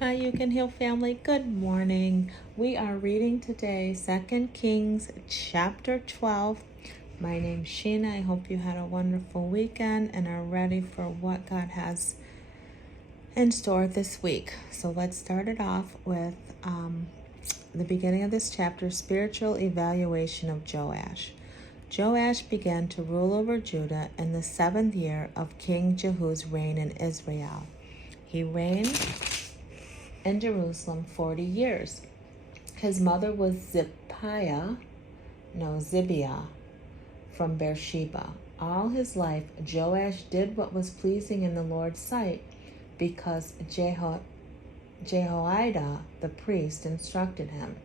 Hi, You Can Heal family. Good morning. We are reading today 2 Kings chapter 12. My name's Shena. I hope you had a wonderful weekend and are ready for what God has in store this week. So let's start it off with the beginning of this chapter, spiritual evaluation of Joash. Joash began to rule over Judah in the 7th year of King Jehu's reign in Israel. He reigned in Jerusalem 40 years. His mother was Zibiah from Beersheba. All his life, Joash did what was pleasing in the Lord's sight because Jehoiada the priest instructed him.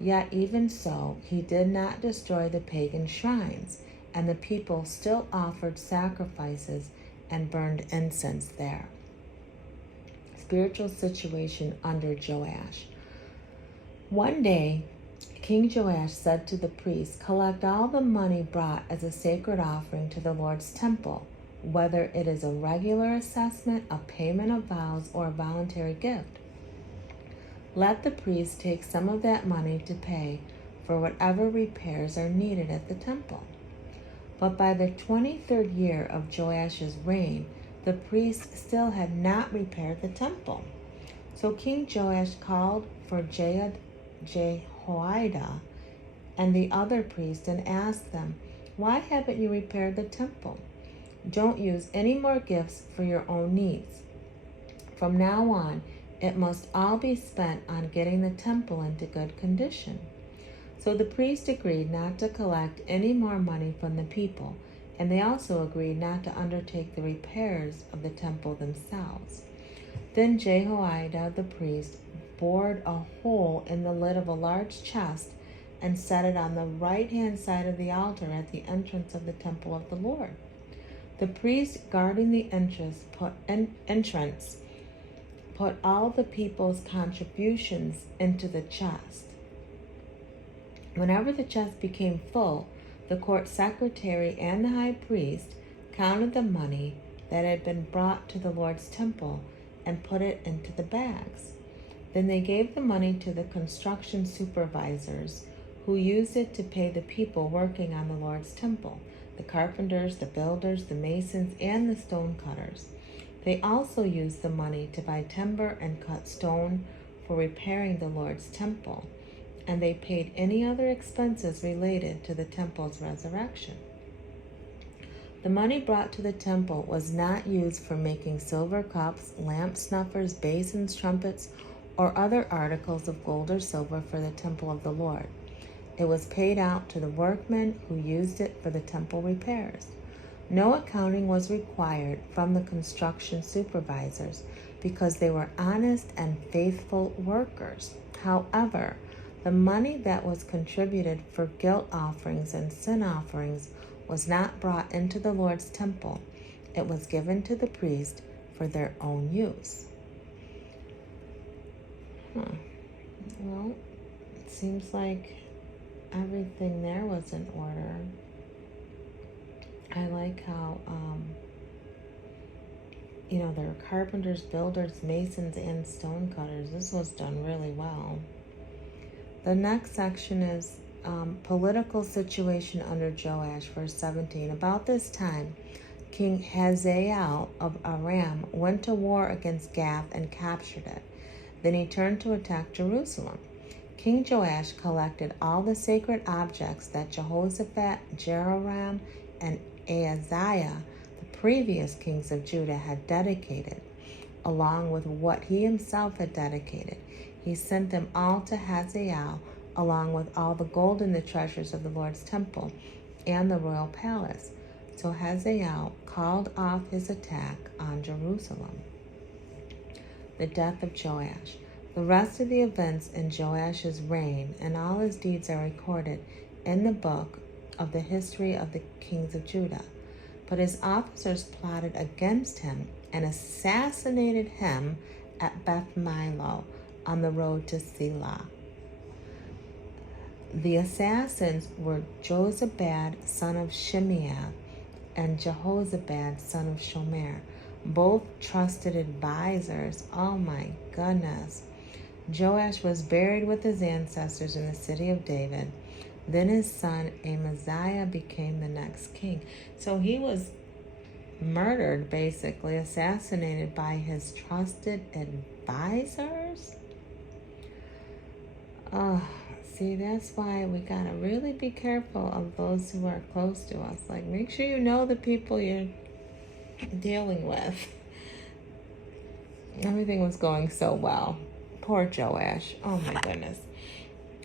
Yet even so, he did not destroy the pagan shrines, and the people still offered sacrifices and burned incense there. Spiritual situation under Joash. One day, King Joash said to the priests, "Collect all the money brought as a sacred offering to the Lord's temple, whether it is a regular assessment, a payment of vows, or a voluntary gift. Let the priests take some of that money to pay for whatever repairs are needed at the temple." But by the 23rd year of Joash's reign, the priests still had not repaired the temple. So King Joash called for Jehoiada and the other priests and asked them, "Why haven't you repaired the temple? Don't use any more gifts for your own needs. From now on, it must all be spent on getting the temple into good condition." So the priests agreed not to collect any more money from the people, and they also agreed not to undertake the repairs of the temple themselves. Then Jehoiada the priest bored a hole in the lid of a large chest and set it on the right-hand side of the altar at the entrance of the temple of the Lord. The priest guarding the entrance put all the people's contributions into the chest. Whenever the chest became full, the court secretary and the high priest counted the money that had been brought to the Lord's temple and put it into the bags. Then they gave the money to the construction supervisors, who used it to pay the people working on the Lord's temple, the carpenters, the builders, the masons, and the stone cutters. They also used the money to buy timber and cut stone for repairing the Lord's temple, and they paid any other expenses related to the temple's resurrection. The money brought to the temple was not used for making silver cups, lamp snuffers, basins, trumpets, or other articles of gold or silver for the temple of the Lord. It was paid out to the workmen who used it for the temple repairs. No accounting was required from the construction supervisors because they were honest and faithful workers. However, the money that was contributed for guilt offerings and sin offerings was not brought into the Lord's temple. It was given to the priest for their own use. Well, it seems like everything there was in order. I like how, there were carpenters, builders, masons, and stone cutters. This was done really well. The next section is political situation under Joash, verse 17. About this time, King Hazael of Aram went to war against Gath and captured it. Then he turned to attack Jerusalem. King Joash collected all the sacred objects that Jehoshaphat, Jehoram, and Ahaziah, the previous kings of Judah, had dedicated, along with what he himself had dedicated. He sent them all to Hazael, along with all the gold and the treasures of the Lord's temple and the royal palace. So Hazael called off his attack on Jerusalem. The death of Joash. The rest of the events in Joash's reign and all his deeds are recorded in the book of the history of the kings of Judah. But his officers plotted against him and assassinated him at Beth Milo on the road to Selah. The assassins were Jozabad, son of Shimeath, and Jehozabad, son of Shomer. both trusted advisors. Oh my goodness. Joash was buried with his ancestors in the city of David. Then his son Amaziah became the next king. So he was murdered, basically, assassinated by his trusted advisors. Oh, see, that's why we gotta really be careful of those who are close to us. Like, make sure you know the people you're dealing with. Everything was going so well. Poor Joash. Oh my goodness.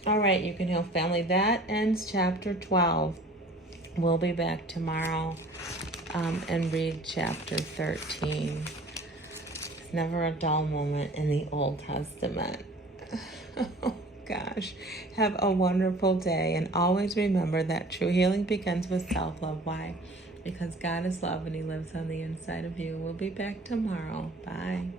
All right, You Can Heal family. That ends chapter 12. We'll be back tomorrow and read chapter 13. It's never a dull moment in the Old Testament. Oh gosh. Have a wonderful day, and always remember that true healing begins with self-love. Why? Because God is love and He lives on the inside of you. We'll be back tomorrow. Bye.